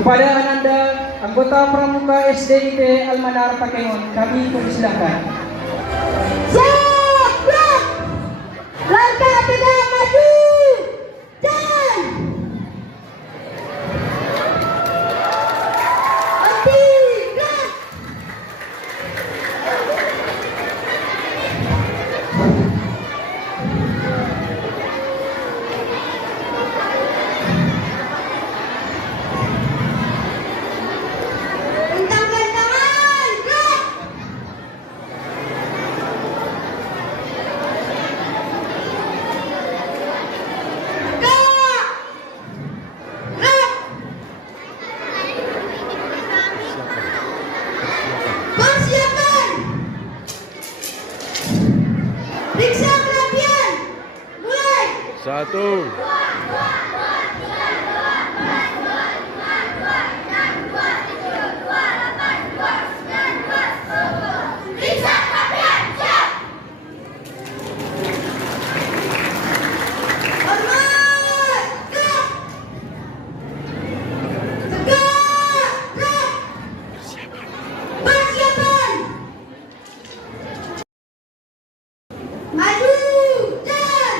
Kepada Ananda, anggota Pramuka SDIP Almanar Pakengon, kami persilakan. Siap, gerak. Langkah tegak maju. Jalan. Henti, gerak. Bentangkan tangan, gerak. Gerak. Gerak. Persiapan. Periksa kerapian. Mulai. Satu. Periksa kerapian. Siap. Hormat. Gerak. Tegak. Gerak. Persiapan. Maju. Jalan.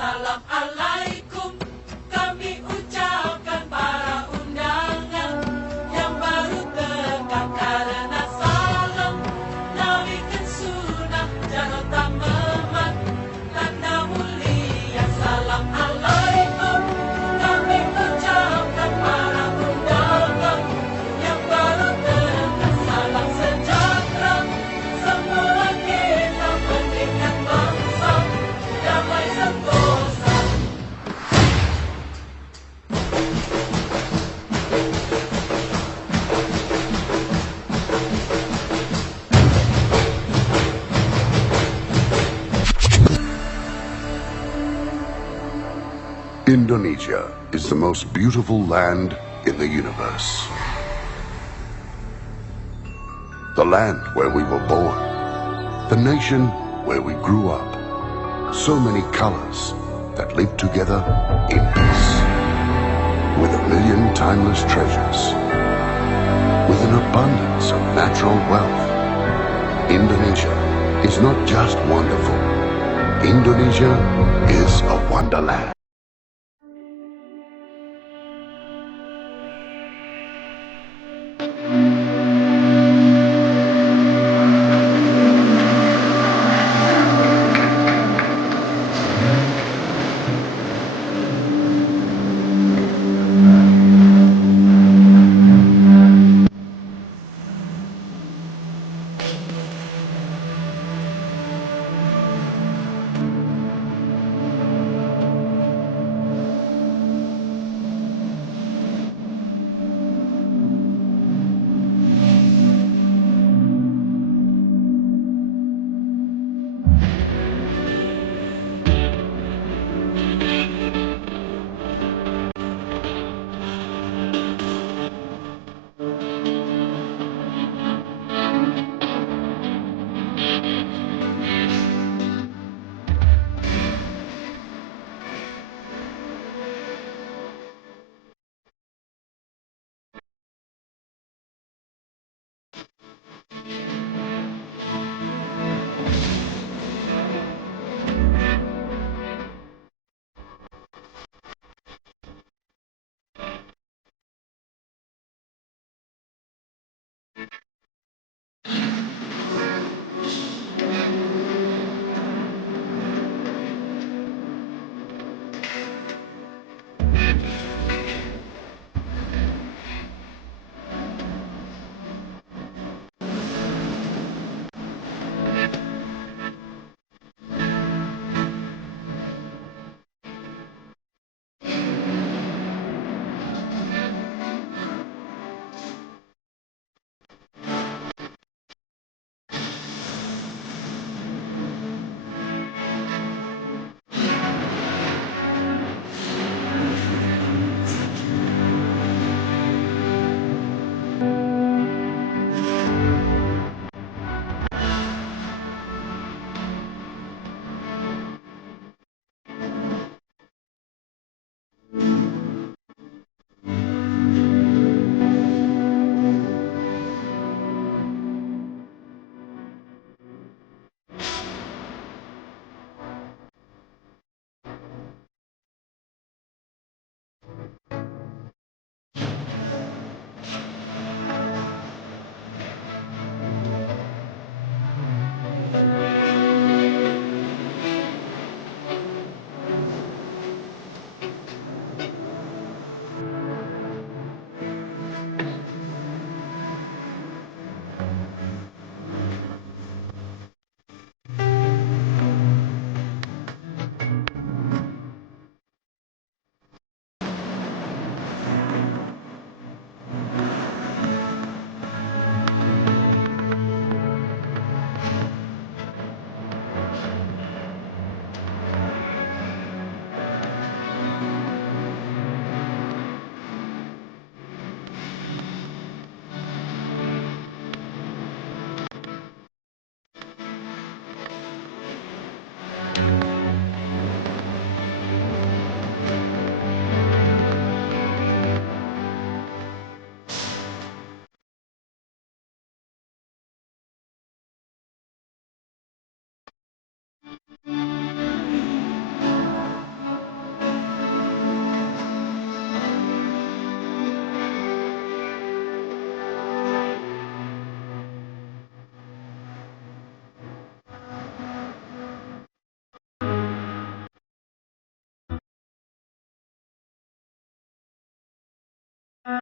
Salam alaikum kami ucapkan para undangan yang baru tegak karena salam nawikan sunnah jangan tak memat tanda mulia. Salam alaikum kami ucapkan para undangan yang baru tegak salam sejahtera semua kita pendidikan bangsa damai sentosa. Indonesia is the most beautiful land in the universe. The land where we were born. The nation where we grew up. So many colors that live together in peace. With a million timeless treasures. With an abundance of natural wealth. Indonesia is not just wonderful. Indonesia is a wonderland. S.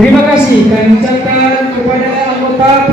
Terima kasih kami ucapkan kepada anggota